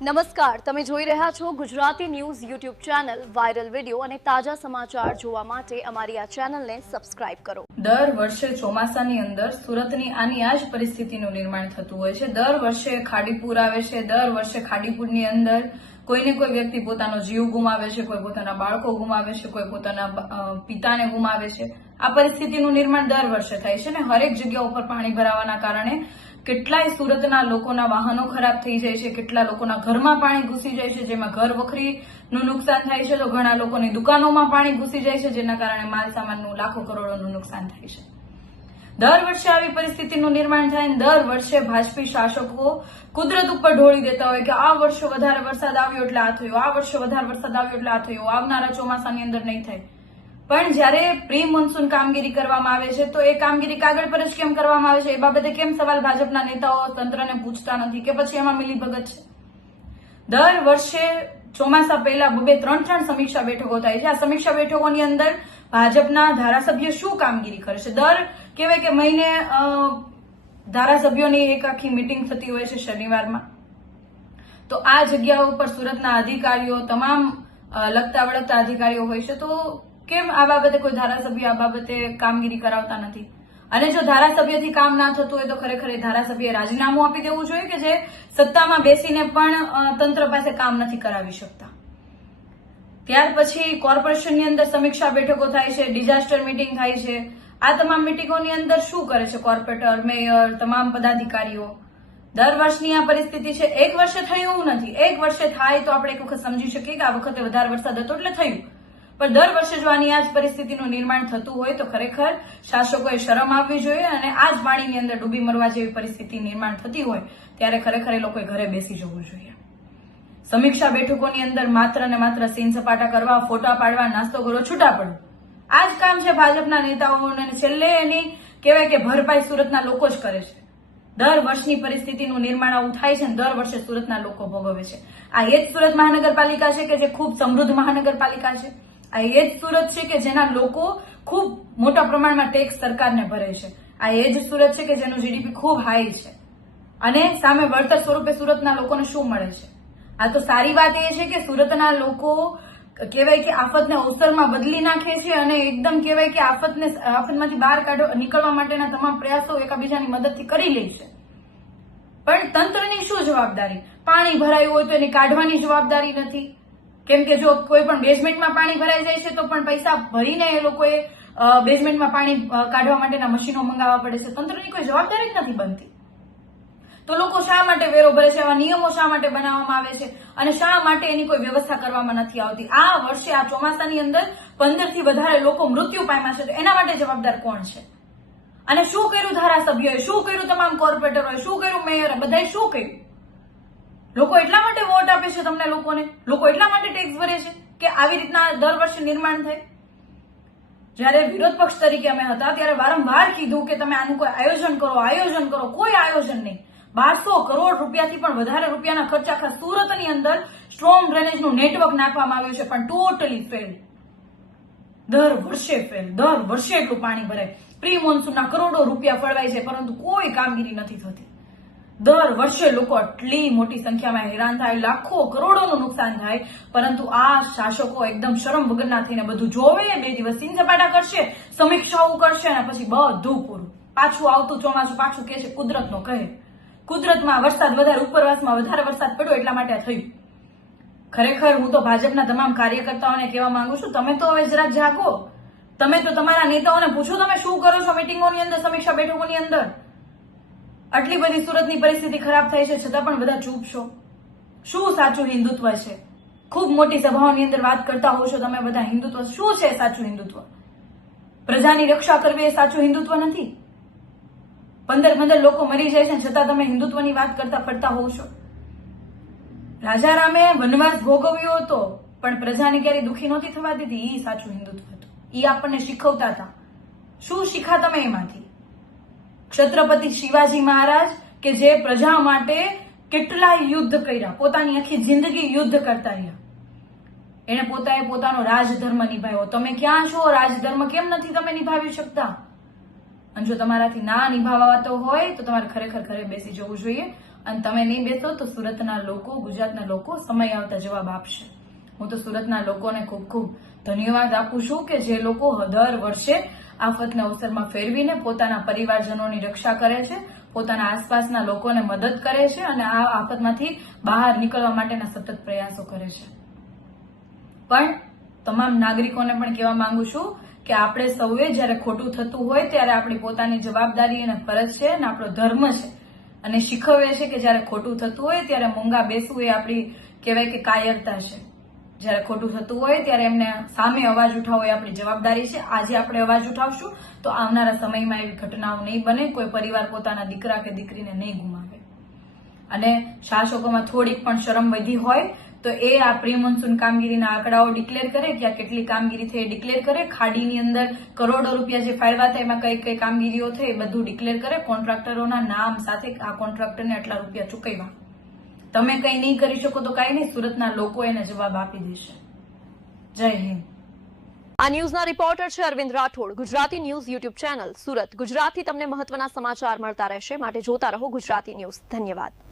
નમસ્કાર, તમે જોઈ રહ્યા છો Gujarati news YouTube channel. Viral video અને તાજા સમાચાર જોવા માટે અમારી આ ચેનલને સબસ્ક્રાઇબ કરો. દર વર્ષે ચોમાસાની અંદર સુરતની આની આ જ પરિસ્થિતિનું નિર્માણ થતું હોય છે. દર વર્ષે ખાડીપુર આવે છે. દર વર્ષે ખાડીપુરની અંદર કોઈને કોઈ વ્યક્તિ પોતાનો જીવ ગુમાવે છે, કોઈ પોતાના બાળકો ગુમાવે છે, કોઈ પોતાના પિતાને ગુમાવે છે. આ પરિસ્થિતિનું નિર્માણ દર વર્ષે થાય છે ને હરેક જગ્યા ઉપર પાણી ભરાવાના કારણે કેટલાય સુરતના લોકોના વાહનો ખરાબ થઈ જાય છે, કેટલા લોકોના ઘરમાં પાણી ઘૂસી જાય છે, જેમાં ઘર વખરીનું નુકસાન થાય છે, તો ઘણા લોકોની દુકાનોમાં પાણી ઘૂસી જાય છે, જેના કારણે માલ સામાનનું લાખો કરોડોનું નુકસાન થાય છે. દર વર્ષે આવી પરિસ્થિતિનું નિર્માણ થાય. દર વર્ષે ભાજપી શાસકો કુદરત ઉપર ઢોળી દેતા હોય કે આ વર્ષે વધારે વરસાદ આવ્યો એટલે આ થયું, આ વર્ષે વધારે વરસાદ આવ્યો એટલે આ થયું, આવનારા ચોમાસાની અંદર નહીં થાય. પણ જયારે પ્રી મોન્સૂન કામગીરી કરવામાં આવે છે તો એ કામગીરી કાગળ પર જ કેમ કરવામાં આવે છે, એ બાબતે કેમ સવાલ ભાજપના નેતાઓ તંત્રને પૂછતા નથી કે પછી એમાં મિલીભગત છે? દર વર્ષે ચોમાસા પહેલા 2-3 સમીક્ષા બેઠકો થાય છે. આ સમીક્ષા બેઠકોની અંદર ભાજપના ધારાસભ્યો શું કામગીરી કરે છે? દર કહેવાય કે મહિને ધારાસભ્યોની એક આખી મીટિંગ થતી હોય છે શનિવારમાં. તો આ જગ્યાઓ ઉપર સુરતના અધિકારીઓ, તમામ લગતા વળગતા અધિકારીઓ હોય છે, તો કેમ આ બાબતે કોઈ ધારાસભ્ય આ બાબતે કામગીરી કરાવતા નથી? અને જો ધારાસભ્યથી કામ ના થતું હોય તો ખરેખર ધારાસભ્યએ રાજીનામું આપી દેવું જોઈએ કે જે સત્તામાં બેસીને પણ તંત્ર પાસે કામ નથી કરાવી શકતા. ત્યાર પછી કોર્પોરેશનની અંદર સમીક્ષા બેઠકો થાય છે, ડિઝાસ્ટર મીટિંગ થાય છે. આ તમામ મીટિંગોની અંદર શું કરે છે કોર્પોરેટર, મેયર, તમામ પદાધિકારીઓ? દર વર્ષની આ પરિસ્થિતિ છે. એક વર્ષે થયું નથી. એક વર્ષે થાય તો આપણે એક વખત સમજી શકીએ કે આ વખતે વધારે વરસાદ હતો એટલે થયું. પણ દર વર્ષે જો આની આ જ પરિસ્થિતિનું નિર્માણ થતું હોય તો ખરેખર શાસકોએ શરમ આવવી જોઈએ. અને આ જ પાણીની અંદર ડૂબી મરવા જેવી પરિસ્થિતિ નિર્માણ થતી હોય ત્યારે ખરેખર એ લોકોએ ઘરે બેસી જવું જોઈએ. સમીક્ષા બેઠકોની અંદર માત્ર ને માત્ર સીન સપાટા કરવા, ફોટા પાડવા, નાસ્તો કરો, છૂટા પડો, આ જ કામ છે ભાજપના નેતાઓને. છેલ્લે એની કહેવાય કે ભરપાઈ સુરતના લોકો જ કરે છે. દર વર્ષની પરિસ્થિતિનું નિર્માણ આવું થાય છે અને દર વર્ષે સુરતના લોકો ભોગવે છે. આ એ જ સુરત મહાનગરપાલિકા છે કે જે ખૂબ સમૃદ્ધ મહાનગરપાલિકા છે. આ એ જ સુરત છે કે જેના લોકો ખૂબ મોટા પ્રમાણમાં ટેક્સ સરકારને ભરે છે. આ એ જ સુરત છે કે જેનું જીડીપી ખૂબ હાઈ છે. અને સામે વળતર સ્વરૂપે સુરતના લોકોને શું મળે છે? આ તો સારી વાત એ છે કે સુરતના લોકો કહેવાય કે આફતને અવસરમાં બદલી નાખે છે અને એકદમ કહેવાય કે આફતમાંથી બહાર નીકળવા માટેના તમામ પ્રયાસો એકાબીજાની મદદથી કરી લે છે. પણ તંત્રની શું જવાબદારી? પાણી ભરાયું હોય તો એની કાઢવાની જવાબદારી નથી. કેમ કે જો કોઈ પણ બેઝમેન્ટમાં પાણી ભરાઈ જાય છે તો પણ પૈસા ભરીને એ લોકોએ બેઝમેન્ટમાં પાણી કાઢવા માટેના મશીનો મંગાવવા પડે છે. તંત્રની કોઈ જવાબદારી જ નથી બનતી. તો લોકો શા માટે વેરો ભરે છે? આવા નિયમો શા માટે બનાવવામાં આવે છે? અને શા માટે એની કોઈ વ્યવસ્થા કરવામાં નથી આવતી? આ વર્ષે આ ચોમાસાની અંદર 15 થી વધારે લોકો મૃત્યુ પામ્યા છે, તો એના માટે જવાબદાર કોણ છે? અને શું કર્યું ધારાસભ્યોએ, શું કર્યું તમામ કોર્પોરેટરોએ, શું કર્યું મેયરે, બધાએ શું કર્યું? લોકો એટલા માટે વોટ આપે છે તમને લોકોને, લોકો એટલા માટે ટેક્સ ભરે છે કે આવી રીતના દર વર્ષે નિર્માણ થાય. જયારે વિરોધ પક્ષ તરીકે અમે હતા ત્યારે વારંવાર કીધું કે તમે આનું કોઈ આયોજન કરો. કોઈ આયોજન નહીં. 1200 કરોડ રૂપિયાથી પણ વધારે રૂપિયાના ખર્ચ આખા સુરતની અંદર સ્ટ્રોંગ ડ્રેનેજનું નેટવર્ક નાખવામાં આવ્યું છે, પણ ટોટલી ફેલ. દર વર્ષે એટલું પાણી ભરાય. પ્રી મોન્સૂનના કરોડો રૂપિયા ફળવાય છે, પરંતુ કોઈ કામગીરી નથી થતી. દર વર્ષે લોકો આટલી મોટી સંખ્યામાં હેરાન થાય, લાખો કરોડોનું નુકસાન થાય, પરંતુ આ શાસકો એકદમ શરમ વગરના થઈને બધું જોવે, 2 દિવસ સીન સપાટા કરશે, સમીક્ષાઓ કરશે અને પછી બધું પૂરું. પાછું આવતું ચોમાસું પાછું કે છે કુદરતનો કહે. કુદરતમાં વરસાદ વધારે, ઉપરવાસમાં વધારે વરસાદ પડ્યો એટલા માટે થયું. ખરેખર હું તો ભાજપના તમામ કાર્યકર્તાઓને કહેવા માંગુ છું, તમે તો હવે જરાક જાગો. તમે તો તમારા નેતાઓને પૂછો તમે શું કરો છો મિટિંગોની અંદર, સમીક્ષા બેઠકોની અંદર. આટલી બધી સુરતની પરિસ્થિતિ ખરાબ થાય છે છતાં પણ બધા ચૂપ છો. શું સાચું હિન્દુત્વ છે? ખૂબ મોટી સભાઓની અંદર વાત કરતા હોવ છો તમે બધા હિન્દુત્વ. શું છે સાચું હિન્દુત્વ? પ્રજાની રક્ષા કરવી એ સાચું હિન્દુત્વ નથી. 15 લોકો મરી જાય છે છતાં તમે હિન્દુત્વની વાત કરતા ફરતા હોવ છો. રાજારામે વનવાસ ભોગવ્યો હતો પણ પ્રજાને ક્યારેય દુઃખી નહોતી થવા દીધી. એ સાચું હિન્દુત્વ હતું. એ આપણને શીખવતા હતા. શું શીખા તમે એમાંથી? છત્રપતિ શિવાજી મહારાજ કે જે પ્રજા માટે કેટલાય યુદ્ધ કર્યા, પોતાની આખી જિંદગી યુદ્ધ કરતા રહ્યા. એને પોતાનો રાજધર્મ નિભાવ્યો. તમે ક્યાં છો? રાજધર્મ કેમ નથી તમે નિભાવી શકતા? અને જો તમારાથી ના નિભાવાતો હોય તો તમારે ખરેખર ઘરે બેસી જવું જોઈએ અને તમે નહીં બેસો તો સુરતના લોકો, ગુજરાતના લોકો સમય આવતા જવાબ આપશે. હું તો સુરતના લોકોને ખૂબ ખૂબ ધન્યવાદ આપું છું કે જે લોકો દર વર્ષે આફતને અવસરમાં ફેરવીને પોતાના પરિવારજનોની રક્ષા કરે છે, પોતાના આસપાસના લોકોને મદદ કરે છે અને આ આફતમાંથી બહાર નીકળવા માટેના સતત પ્રયાસો કરે છે. પણ તમામ નાગરિકોને પણ કહેવા માંગુ છું કે આપણે સૌએ જ્યારે ખોટું થતું હોય ત્યારે આપણી પોતાની જવાબદારી અને ફરજ છે અને આપણો ધર્મ છે અને શીખવે છે કે જ્યારે ખોટું થતું હોય ત્યારે મૂંગા બેસવું એ આપણી કહેવાય કે કાયરતા છે. જ્યારે ખોટું થતું હોય ત્યારે એમને સામે અવાજ ઉઠાવવો એ આપણી જવાબદારી છે. આજે આપણે અવાજ ઉઠાવશું તો આવનારા સમયમાં એવી ઘટનાઓ નહીં બને, કોઈ પરિવાર પોતાના દીકરા કે દીકરીને નહીં ગુમાવે. અને શાસકોમાં થોડીક પણ શરમ વધી હોય તો એ આ પ્રી મોન્સૂન કામગીરીના આંકડાઓ ડિક્લેર કરે કે આ કેટલી કામગીરી થઈ ડિક્લેર કરે, ખાડીની અંદર કરોડો રૂપિયા જે ફાળવા હતા એમાં કઈ કઈ કામગીરીઓ થઈ એ બધું ડિક્લેર કરે, કોન્ટ્રાક્ટરોના નામ સાથે આ કોન્ટ્રાક્ટરને આટલા રૂપિયા ચૂકવ્યા. તમે કઈ નહીં કરી શકો તો કઈ નહીં, સુરતના લોકો એને જવાબ આપી દેશે. જય હિન્દ. આ ન્યૂઝના રિપોર્ટર છે Arvind Rathod. Gujarati news YouTube channel Surat. ગુજરાતથી તમને મહત્વના સમાચાર મળતા રહેશે, માટે જોતા રહો ગુજરાતી ન્યૂઝ. ધન્યવાદ.